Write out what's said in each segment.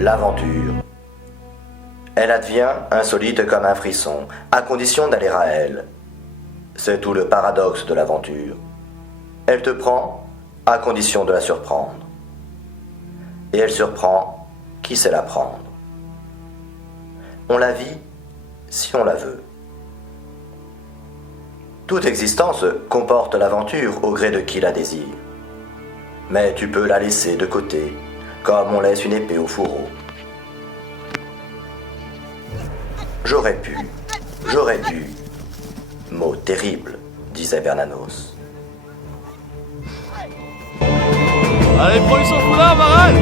L'aventure. Elle advient insolite comme un frisson, à condition d'aller à elle. C'est tout le paradoxe de l'aventure. Elle te prend, à condition de la surprendre. Et elle surprend qui sait la prendre. On la vit si on la veut. Toute existence comporte l'aventure au gré de qui la désire. Mais tu peux la laisser de côté, comme on laisse une épée au fourreau. J'aurais pu, j'aurais dû. Mot terrible, disait Bernanos. Allez, prends son foulard, Maral!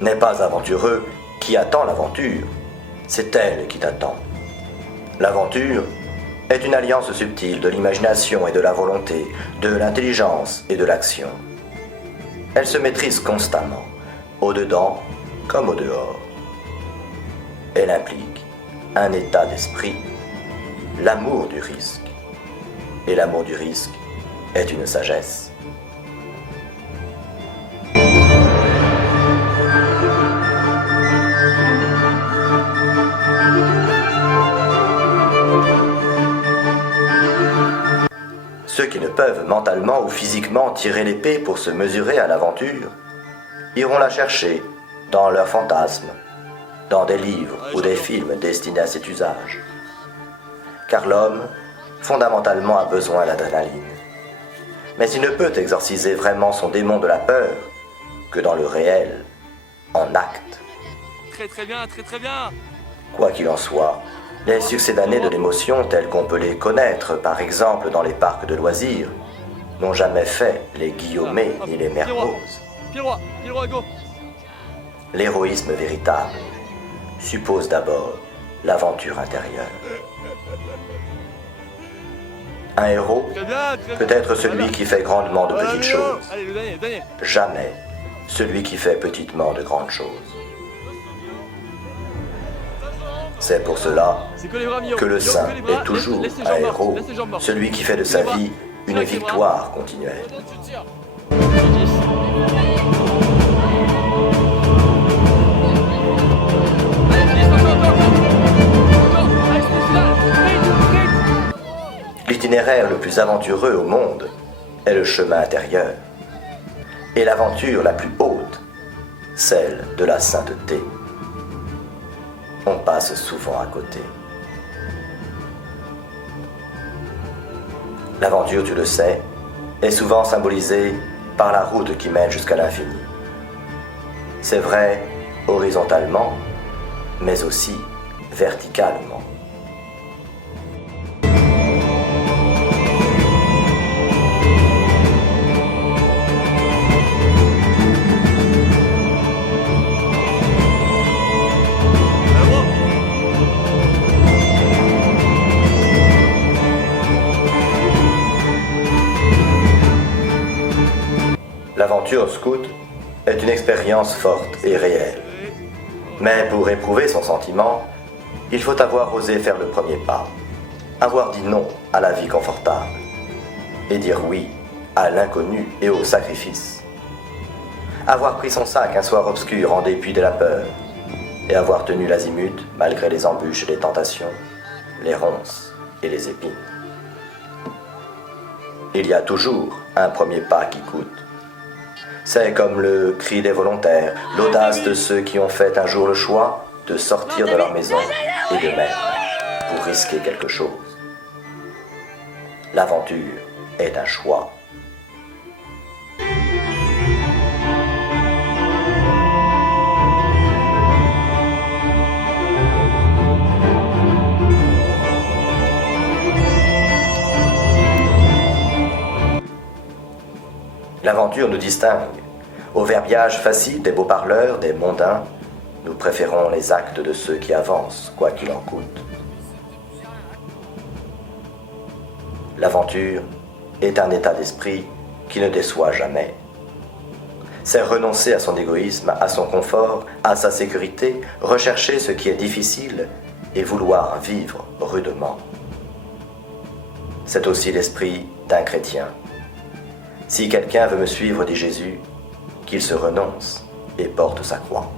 N'est pas aventureux qui attend l'aventure, c'est elle qui t'attend. L'aventure est une alliance subtile de l'imagination et de la volonté, de l'intelligence et de l'action. Elle se maîtrise constamment, au-dedans comme au-dehors. Elle implique un état d'esprit, l'amour du risque. Et l'amour du risque est une sagesse. Ceux qui ne peuvent mentalement ou physiquement tirer l'épée pour se mesurer à l'aventure, iront la chercher dans leurs fantasmes, dans des livres ou des films destinés à cet usage. Car l'homme, fondamentalement, a besoin d'adrénaline. Mais il ne peut exorciser vraiment son démon de la peur que dans le réel, en acte. Très bien, très bien. Quoi qu'il en soit, les succédanés de l'émotion tels qu'on peut les connaître, par exemple dans les parcs de loisirs, n'ont jamais fait les Guillaumets ni les Mermoz. Pied droit, go. L'héroïsme véritable suppose d'abord l'aventure intérieure. Un héros peut être celui qui fait grandement de petites choses, Allez, le dernier. jamais celui qui fait petitement de grandes choses. C'est pour cela que le saint est toujours un héros, celui qui fait de sa vie une victoire continuelle. L'itinéraire le plus aventureux au monde est le chemin intérieur. Et l'aventure la plus haute, celle de la sainteté. On passe souvent à côté. L'aventure, tu le sais, est souvent symbolisée par la route qui mène jusqu'à l'infini. C'est vrai horizontalement, mais aussi verticalement. L'aventure scout est une expérience forte et réelle. Mais pour éprouver son sentiment, il faut avoir osé faire le premier pas, avoir dit non à la vie confortable, et dire oui à l'inconnu et au sacrifice. Avoir pris son sac un soir obscur en dépit de la peur, et avoir tenu l'azimut malgré les embûches et les tentations, les ronces et les épines. Il y a toujours un premier pas qui coûte. C'est comme le cri des volontaires, l'audace de ceux qui ont fait un jour le choix de sortir de leur maison et de même pour risquer quelque chose. L'aventure est un choix. L'aventure nous distingue. Au verbiage facile des beaux parleurs, des mondains, nous préférons les actes de ceux qui avancent, quoi qu'il en coûte. L'aventure est un état d'esprit qui ne déçoit jamais. C'est renoncer à son égoïsme, à son confort, à sa sécurité, rechercher ce qui est difficile et vouloir vivre rudement. C'est aussi l'esprit d'un chrétien. Si quelqu'un veut me suivre, dit Jésus, qu'il se renonce et porte sa croix.